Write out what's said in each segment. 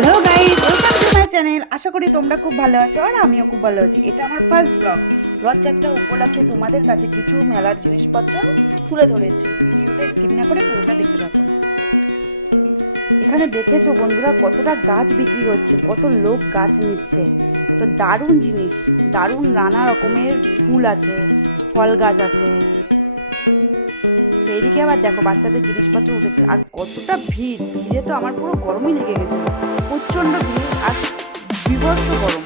Hello guys welcome to my channel আশা করি তোমরা খুব ভালো আছো আর আমিও খুব ভালো আছি। এটা আমার ফার্স্ট ব্লগ রথযাত্রা উপলক্ষে তোমাদের কাছে কিছু মেলার জিনিসপত্র তুলে ধরেছি। ভিডিওটা স্কিপ না করে পুরোটা দেখতে থাকো। এখানে দেখেছ বন্ধুরা কতটা গাছ বিক্রি হচ্ছে, কত লোক গাছ নিচ্ছে। তো দারুণ জিনিস, দারুণ নানা রকমের ফুল আছে, ফল গাছ আছে। এদিকে আবার দেখো বাচ্চাদের জিনিসপত্র উঠেছে। আর কতটা ভিড়, ভিড়ে তো আমার পুরো গরমই লেগে গেছে প্রচণ্ড ভিড় আর বিভৎস গরম।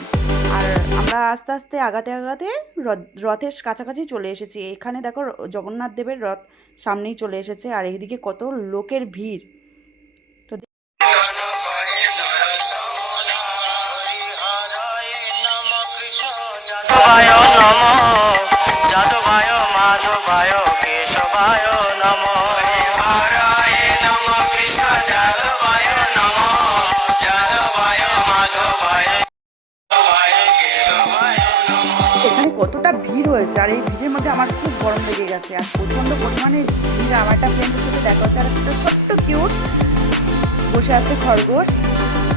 আর আমরা আস্তে আস্তে, আগাতে আগাতে রথের কাছাকাছি চলে এসেছি। এখানে দেখো জগন্নাথ দেবের রথ সামনেই চলে এসেছে আর এইদিকে কত লোকের ভিড়। মাধবায় কেশবায়। ভিড় হয়েছে আর এই ভিড়ের মধ্যে আমার খুব গরম লেগে গেছে। আর প্রচণ্ড পরিমাণে ভিড়। আমার একটা ফ্রেন্ডের সাথে দেখা হচ্ছে। আর একটা ছোট্ট কিউট বসে আছে খরগোশ।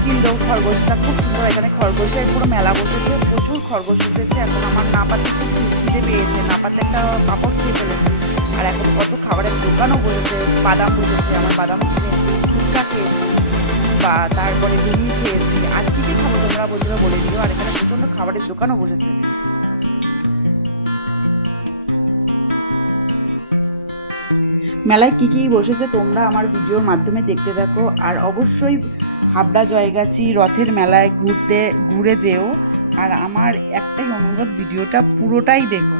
কিনলো খরগোশটা খুব সুন্দর। এখানে খরগোশের পুরো মেলা বসেছে। প্রচুর খরগোশ বসেছে। এখন আমার না পাতে খুব খিদে পেয়েছে। না পাতে একটা পাপড় খেয়ে ফেলেছি। আর এখন কত খাবারের দোকানও বসেছে। বাদাম বসেছে। আমার বাদাম কিনেছি ফুচকা খেয়েছি। বা তারপরে লিলি খেয়েছি। আর কী কী খাব তোমরা বন্ধুরা বলে দিও। আর এখানে প্রচণ্ড খাবারের দোকানও বসেছে। মেলায় কী কী বসেছে তোমরা আমার ভিডিওর মাধ্যমে দেখতে থাকো। আর অবশ্যই হাবড়া জয়গাছি রথের মেলায় ঘুরতে ঘুরে যেও। আর আমার একটাই অনুরোধ ভিডিওটা পুরোটাই দেখো।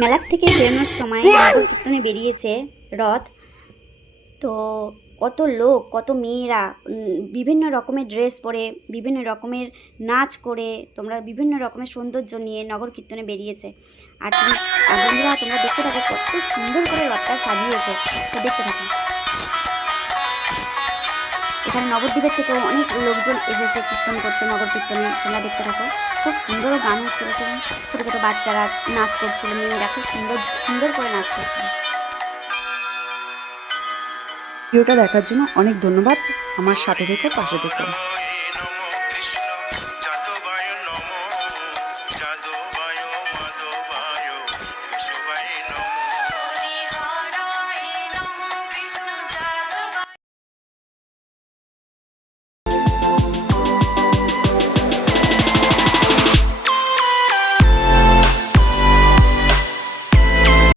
মেলার থেকে বেরোনোর সময় কীর্তনে বেরিয়েছে রথ। তো কত লোক, কত মেয়েরা বিভিন্ন রকমের ড্রেস পরে, বিভিন্ন রকমের নাচ করে, তোমরা বিভিন্ন রকমের সৌন্দর্য নিয়ে নগর কীর্তনে বেরিয়েছে। আর তুমি বন্ধুরা, তোমরা দেখতে থাকো কত সুন্দর করে রথটা সাজিয়েছে। তো দেখতে থাকো। এখানে নবদ্বীপের থেকে অনেক লোকজন এসেছে কীর্তন করতে নগর কীর্তনে। তোমরা দেখতে থাকো, খুব সুন্দর গান হচ্ছিল। ছোটো ছোটো বাচ্চারা নাচ করছিল, মেয়েরা খুব সুন্দর সুন্দর করে নাচ করছিল। ভিডিওটা দেখার জন্য অনেক ধন্যবাদ। আমার সাথে থেকে পাশে থেকে